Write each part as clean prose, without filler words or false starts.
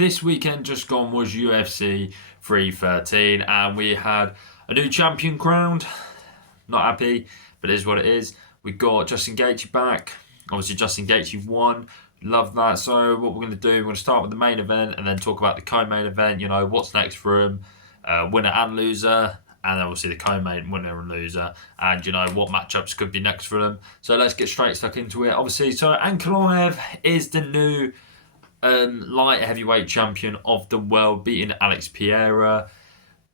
this weekend just gone was UFC 313 and we had a new champion crowned. Not happy, but it is what it is. We got Justin Gaethje back. Obviously Justin Gaethje won. Love that. So what we're going to do, we're going to start with the main event and then talk about the co-main event. You know, what's next for him, winner and loser, and obviously the co-main winner and loser, and you know what matchups could be next for them. So let's get straight stuck into it. Obviously, so Ankalaev is the new light heavyweight champion of the world, beating Alex Pereira.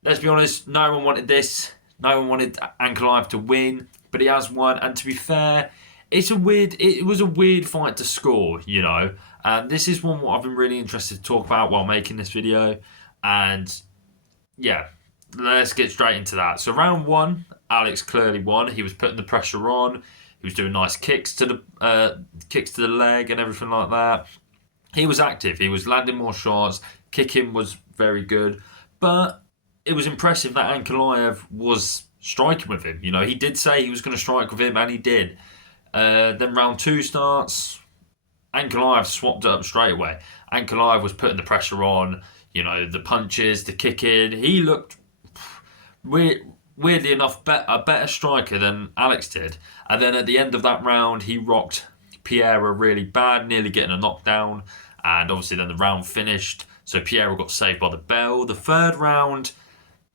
Let's be honest, no one wanted this. No one wanted Ankalaev to win, but he has won. And to be fair, it was a weird fight to score, you know. And this is one what I've been really interested to talk about while making this video. And yeah, let's get straight into that. So round one, Alex clearly won. He was putting the pressure on. He was doing nice kicks to the leg and everything like that. He was active. He was landing more shots. Kicking was very good. But it was impressive that Ankalaev was striking with him. You know, he did say he was going to strike with him, and he did. Then round two starts. Ankalaev swapped it up straight away. Ankalaev was putting the pressure on. You know, the punches, the kicking. He looked, weirdly enough, a better striker than Alex did. And then at the end of that round, he rocked Pereira really bad, nearly getting a knockdown. And obviously then the round finished. So Pereira got saved by the bell. The third round,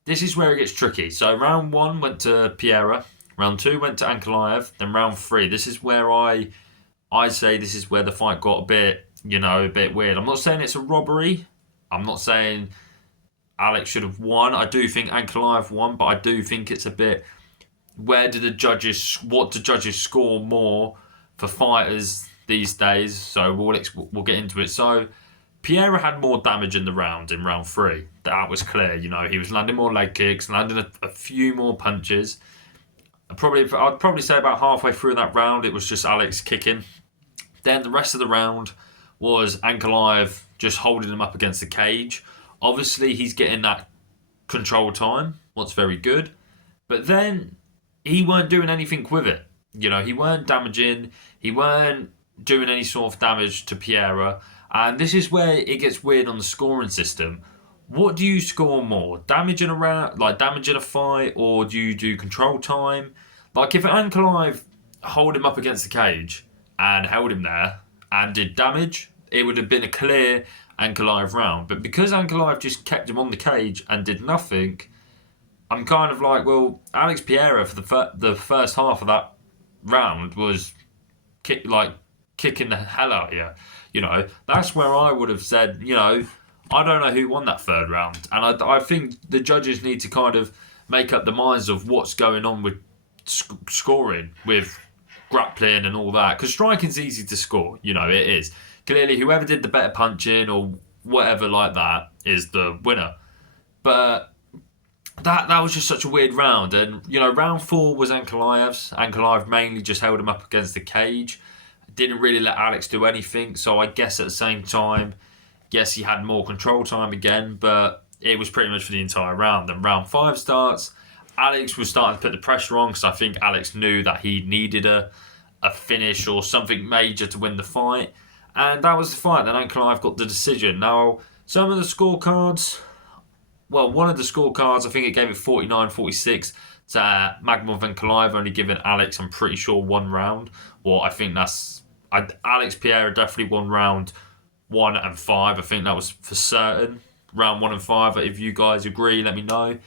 this is where it gets tricky. So round one went to Pereira. Round two went to Ankalaev. Then round three, this is where I say this is where the fight got a bit weird. I'm not saying it's a robbery. I'm not saying Alex should have won. I do think Ankalaev won, but I do think it's a bit, what do the judges score more for fighters these days? So we'll get into it. So Pereira had more damage in round three. That was clear. You know, he was landing more leg kicks, landing a few more punches. I'd probably say about halfway through that round, it was just Alex kicking. Then the rest of the round was Ankalaev just holding him up against the cage. Obviously, he's getting that control time, what's very good. But then he weren't doing anything with it. You know, he weren't damaging. He weren't doing any sort of damage to Pereira. And this is where it gets weird on the scoring system. What do you score more? Damage in a round, like damage in a fight, or do you do control time? Like if Ankalaev hold him up against the cage and held him there and did damage, it would have been a clear Ankalaev round. But because Ankalaev just kept him on the cage and did nothing, I'm kind of like, well, Alex Pereira for the first half of that round was kicking the hell out of you. You know, that's where I would have said, you know, I don't know who won that third round. And I think the judges need to kind of make up the minds of what's going on with scoring, with grappling and all that. Because striking's easy to score, you know, it is. Clearly, whoever did the better punching or whatever like that is the winner. But that was just such a weird round. And, you know, round four was Ankalaev's. Ankalaev mainly just held him up against the cage. Didn't really let Alex do anything. So I guess at the same time, yes, he had more control time again, but it was pretty much for the entire round. Then round five starts. Alex was starting to put the pressure on because I think Alex knew that he needed a finish or something major to win the fight. And that was the fight. Then Ankalaev got the decision. Now, some of the scorecards, well, one of the scorecards, I think it gave it 49-46 to Magomedov Ankalaev, only giving Alex, I'm pretty sure, one round. Well, I think Alex Pereira definitely won round 1 and 5. I think that was for certain. Round 1 and 5. If you guys agree, let me know.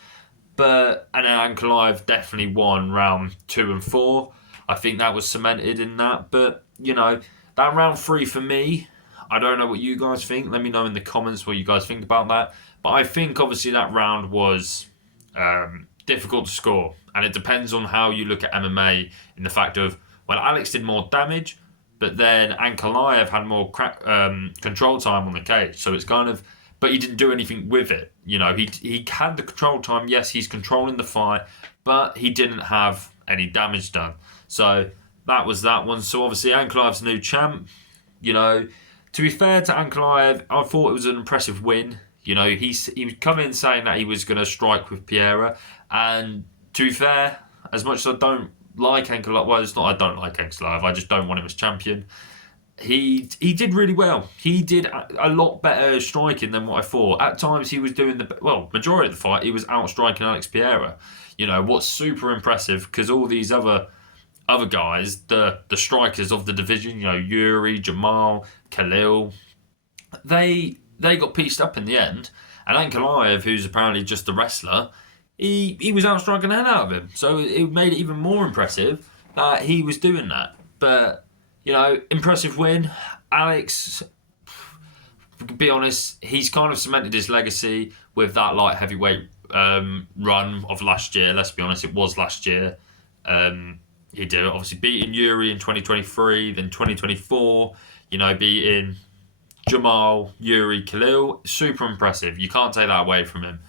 And then Ankalaev definitely won round 2 and 4. I think that was cemented in that. But, you know, that round 3 for me, I don't know what you guys think. Let me know in the comments what you guys think about that. But I think, obviously, that round was difficult to score. And it depends on how you look at MMA in the fact of, well, Alex did more damage, but then Ankalaev had more control time on the cage. So it's kind of, but he didn't do anything with it. You know, he had the control time. Yes, he's controlling the fight, but he didn't have any damage done. So that was that one. So obviously Ankalaev's new champ. You know, to be fair to Ankalaev, I thought it was an impressive win. You know, he would come in saying that he was going to strike with Pereira. And to be fair, as much as I don't like Ankalaev, well, it's not I don't like Ankalaev, I just don't want him as champion. he did really well. He did a lot better striking than what I thought. At times he was doing majority of the fight he was outstriking Alex Pereira. What's super impressive, because all these other guys, the strikers of the division, Yuri, Jamal, Khalil, they got pieced up in the end. And Ankalaev, who's apparently just a wrestler, he was outstriking the hell out of him. So it made it even more impressive that he was doing that. But, impressive win. Alex, to be honest, he's kind of cemented his legacy with that light heavyweight run of last year. Let's be honest, it was last year. He did obviously beating Yuri in 2023, then 2024, beating Jamal, Yuri, Khalil. Super impressive. You can't take that away from him.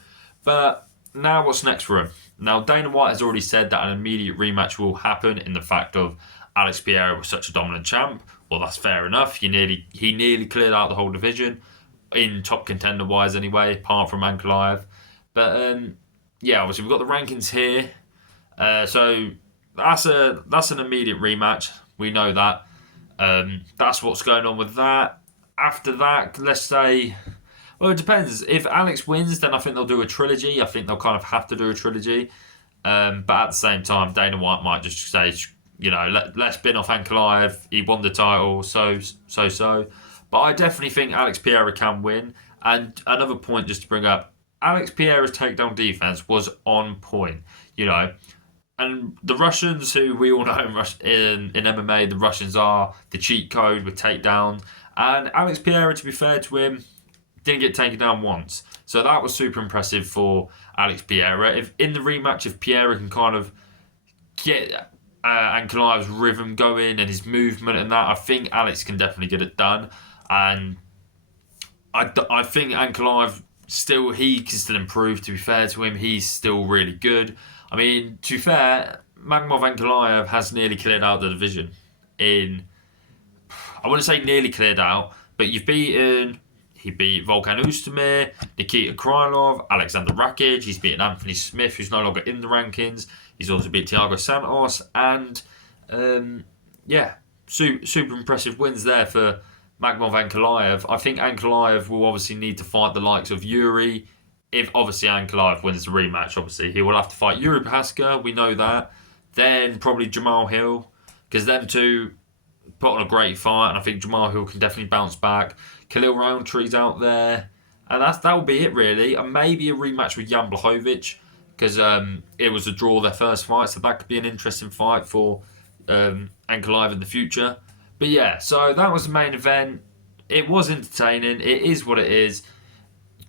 But now what's next for him? Now, Dana White has already said that an immediate rematch will happen in the fact of Alex Pereira was such a dominant champ. Well, that's fair enough. He nearly cleared out the whole division, in top contender-wise anyway, apart from Ankalaev. But, obviously we've got the rankings here. So that's an immediate rematch. We know that. That's what's going on with that. After that, let's say, well, it depends. If Alex wins, then I think they'll do a trilogy. I think they'll kind of have to do a trilogy. But at the same time, Dana White might just say, let's bin off Ankalaev. He won the title, so. But I definitely think Alex Pereira can win. And another point just to bring up, Alex Pereira's takedown defense was on point, And the Russians, who we all know in MMA, the Russians are the cheat code with takedowns. And Alex Pereira, to be fair to him, didn't get taken down once. So that was super impressive for Alex Pereira. If in the rematch, if Pereira can kind of get Ankalaev's rhythm going and his movement and that, I think Alex can definitely get it done. And I think Ankalaev he can still improve, to be fair to him. He's still really good. I mean, to be fair, Magomedov Ankalaev has nearly cleared out the division I wouldn't say nearly cleared out, but he beat Volkan Oezdemir, Nikita Krylov, Alexander Rakic. He's beaten Anthony Smith, who's no longer in the rankings. He's also beat Thiago Santos, and super impressive wins there for Magomedov Ankalaev. I think Ankalaev will obviously need to fight the likes of Yuri. If obviously Ankalaev wins the rematch, obviously he will have to fight Yuri Prochazka. We know that. Then probably Jamal Hill, because them two put on a great fight, and I think Jamal Hill can definitely bounce back. Khalil Roundtree's out there, and that will be it really. And maybe a rematch with Jan Blachowicz, because it was a draw their first fight, so that could be an interesting fight for Ankalaev in the future. But yeah, so that was the main event. It was entertaining. It is what it is.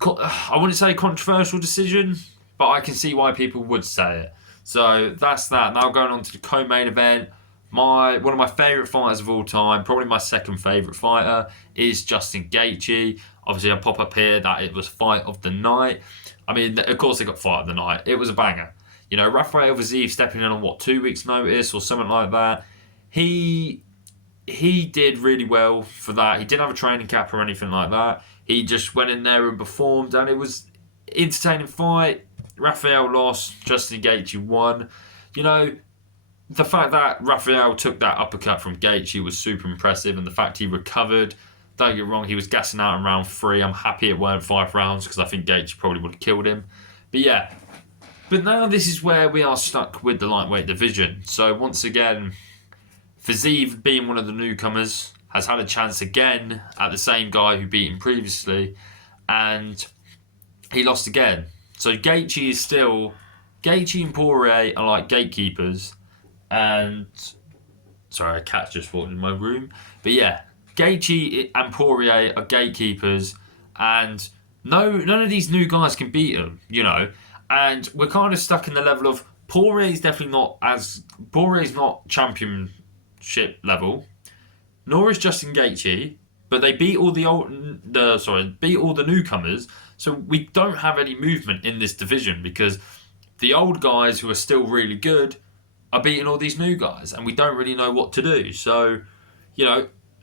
I wouldn't say controversial decision, but I can see why people would say it. So that's that. Now going on to the co-main event. One of my favourite fighters of all time, probably my second favourite fighter, is Justin Gaethje. Obviously, I pop up here that it was fight of the night. I mean, of course, they got fight of the night. It was a banger. Rafael Fiziev stepping in on 2 weeks' notice or something like that. He did really well for that. He didn't have a training cap or anything like that. He just went in there and performed, and it was an entertaining fight. Rafael lost, Justin Gaethje won. The fact that Rafael took that uppercut from Gaethje was super impressive, and the fact he recovered, don't get wrong, he was gassing out in round 3. I'm happy it weren't 5 rounds, because I think Gaethje probably would have killed him. But yeah, but now this is where we are stuck with the lightweight division. So once again, Fiziev, being one of the newcomers, has had a chance again at the same guy who beat him previously, and he lost again. So Gaethje and Poirier are like gatekeepers. And sorry, a cat just walked in my room. But yeah, Gaethje and Poirier are gatekeepers, and none of these new guys can beat them, And we're kind of stuck in the level of Poirier's not championship level, nor is Justin Gaethje, but they beat all the newcomers. So we don't have any movement in this division, because the old guys who are still really good are beating all these new guys, and we don't really know what to do. So,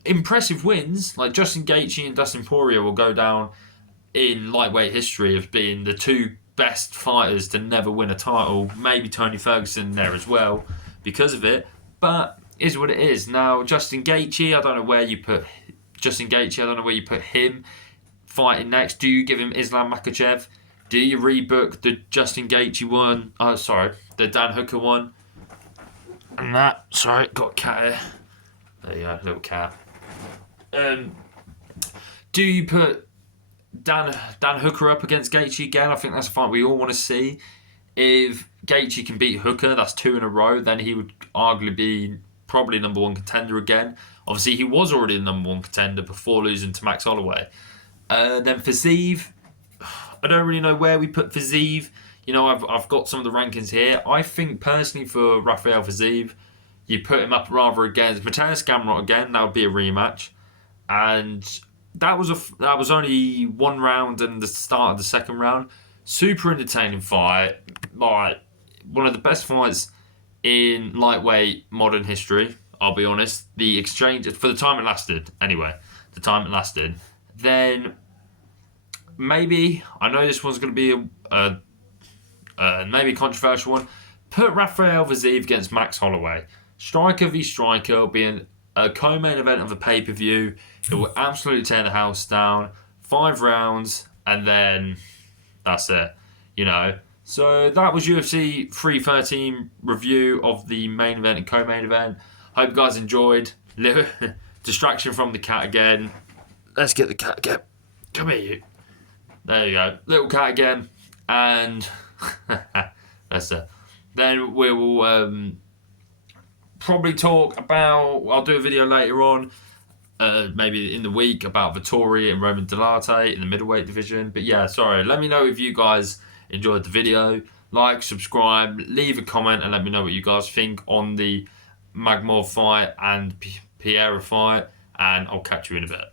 impressive wins like Justin Gaethje and Dustin Poirier will go down in lightweight history of being the two best fighters to never win a title. Maybe Tony Ferguson there as well because of it. But is what it is. Now, Justin Gaethje, I don't know where you put Justin Gaethje. I don't know where you put him fighting next. Do you give him Islam Makhachev? Do you rebook the Justin Gaethje one? Oh, sorry, the Dan Hooker one. And that, sorry, got a cat here. There you go, little cat. Do you put Dan Hooker up against Gaethje again? I think that's a fight we all want to see. If Gaethje can beat Hooker, that's 2 in a row, then he would arguably be probably number 1 contender again. Obviously, he was already the number 1 contender before losing to Max Holloway. Then for Zeev, I don't really know where we put for Zeev. You know, I've got some of the rankings here. I think personally for Rafael Fiziev, you put him up rather against Mateus Gamrot again. That would be a rematch, and that was only 1 round and the start of the 2nd round. Super entertaining fight, like one of the best fights in lightweight modern history. I'll be honest. The exchange for the time it lasted, anyway. The time it lasted. Then maybe I know this one's going to be a maybe controversial one. Put Rafael Fiziev against Max Holloway. Striker v striker will be a co-main event of a pay-per-view. It will absolutely tear the house down. 5 rounds, and then that's it. You know. So that was UFC 313 review of the main event and co-main event. Hope you guys enjoyed. Little distraction from the cat again. Let's get the cat again. Come here, you. There you go. Little cat again. And that's it. Then we will probably talk about... I'll do a video later on, maybe in the week, about Vettori and Roman Delarte in the middleweight division. But yeah, sorry. Let me know if you guys enjoyed the video. Like, subscribe, leave a comment, and let me know what you guys think on the Magmov fight and Pereira fight. And I'll catch you in a bit.